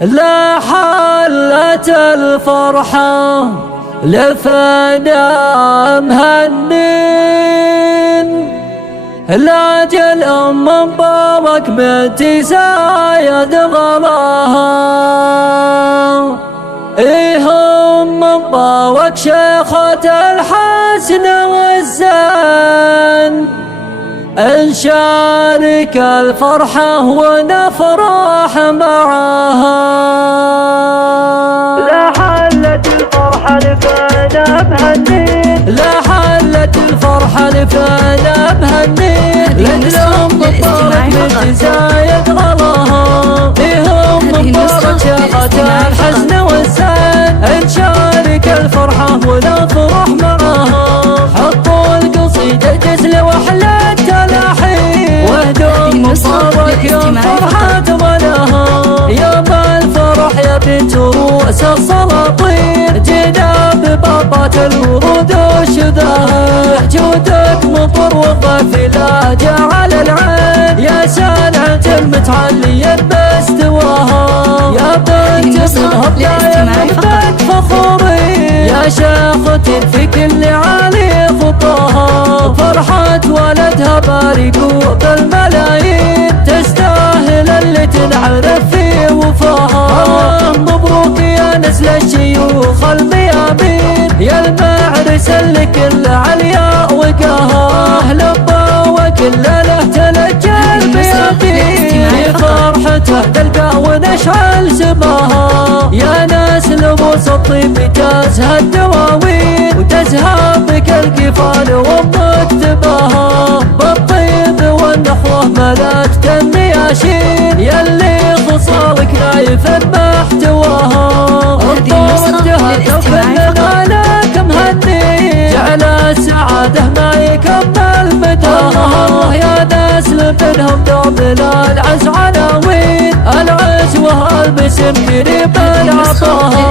لا حلت الفرحة لفنا مهنين، لاجل مبارك بنتي زايد غلاها. إيهم مبارك شيخة الحسن والزين، نشارك الفرحة ونفرح معاها. لا حلت الفرحة لفنا مهنين، لا حلت الفرحة لفنا مهنين، لأجلهم مبارك بنتي زايد غلاها. إيهم مبارك شيخة الحزن والزين، نشارك الفرحة ونفرح معاها. حطوا القصيدة جزل وأحلى التلاحين، وهدوم مبارك يوم فرحة ظلها. يوم الفرح يا بنت رؤوس السلاطين، جينا ببابات الورود وشذاها. جودك مطر وغافلة جعل العين، يا سلعة المتعلية باستواها. يا بنت منهم دايم بك فخورين، يا شيختي في كل عالي خطاها. فرحة ولدها بارقوا بالملايين، تستاهل اللي تنعرف في وفاها. مبروك يا نسل الشيوخ الميامين، يا المعرس اللي كل عليا وقاها. لبى وكل له تلجى الميادين، في فرحته نلقى ونشعل سماها. يا ناس لبوس الطيب تزهى الدواوين، وتزهى بك القفال ومكتباها. بالطيب والنحوه ملكت النياشين، يلي خصالك نايف محتواها. وردها توفلنا لك مهني، جعل السعاده ما يكمل مداها. يا ناس لبنهم دوم العز عناوين، العز والبسم قريب العطاها.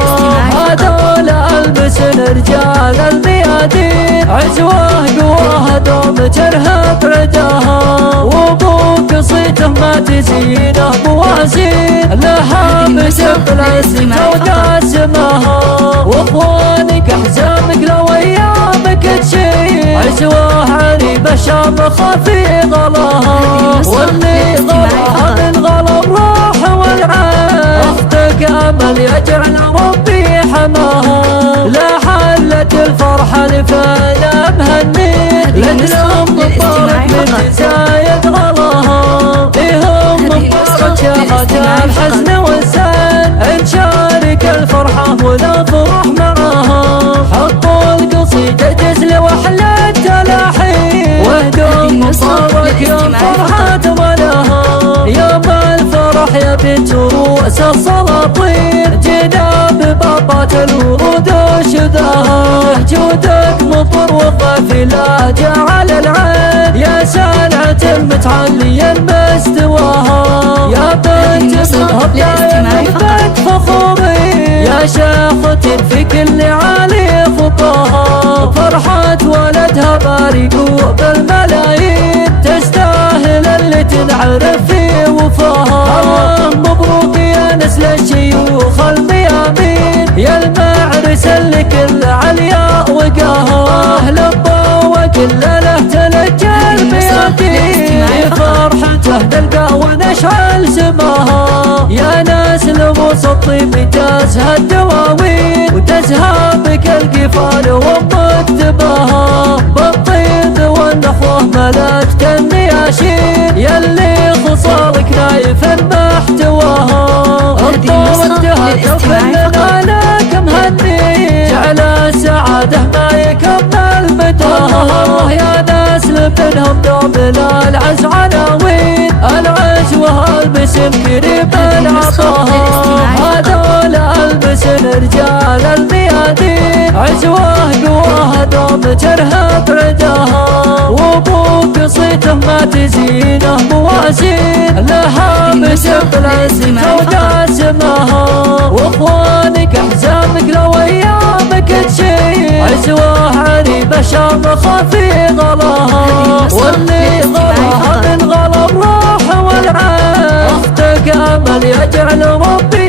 هذول البسن رجال الميادين، عزوه قواه دوم ترهب عداها. وابوك صيته ما تزينه موازين، لها بسم بالعز وقاسمها. واخوانك احزامك لو ايامك تشيل، عزوه عريبه شامخه في غلاها. واللي غلاها من غلا الروح والعين، اختك امل يجعل ربي حماها. لا حلت الفرحة لفنا مهنين، لأجلهم مبارك بنتي زايد غلاها. إيهم مبارك شيخة الحزن والزين، نشارك الفرحة ونفرح معاها. حطوا القصيدة جزل وأحلى التلاحين، وهدوم مبارك يوم فرحة ظلها. يوم الفرح يا بنت رؤوس السلاطين، جينا ببابات الورود وشذاها. جودك مطر وغافلة جعل العين، يا سلعة المتعلية باستواها. يا بنت منهم دايم بك فخورين، يا شيختي في كل عالي خطاها. فرحة ولدها بارقوا بالملايين، تستاهل اللي تنعرف في وفاها. مبروك يا نسل الشيوخ الميامين، يا المعرس اللي كل عليا وقاها. لبى وكل له تلجى الميادين، في فرحته نلقى ونشعل سماها. يا ناس لبوس الطيب تزهى الدواوين، وتزهى بك القفال ومكتباها. بالطيب والنحوه ملكت النياشين، يلي خصالك نايف محتواها. وردها توفلنا لك مهني، جعل السعاده ما يكمل مداها. يا ناس لبنهم دوم العز عناوين، العز والبسم قريب العطاها. هذول البسن رجال الميادين، عزوه قواه دوم ترهب عداها. وابوك صيته ما تزينه موازين، لها بسم بالعز وقاسمها. واخوانك احزامك لو ايامك تشيل، عزوه عريبه شامخه في غلاها. واللي غلاها من غلا الروح والعين، اختك امل يجعل ربي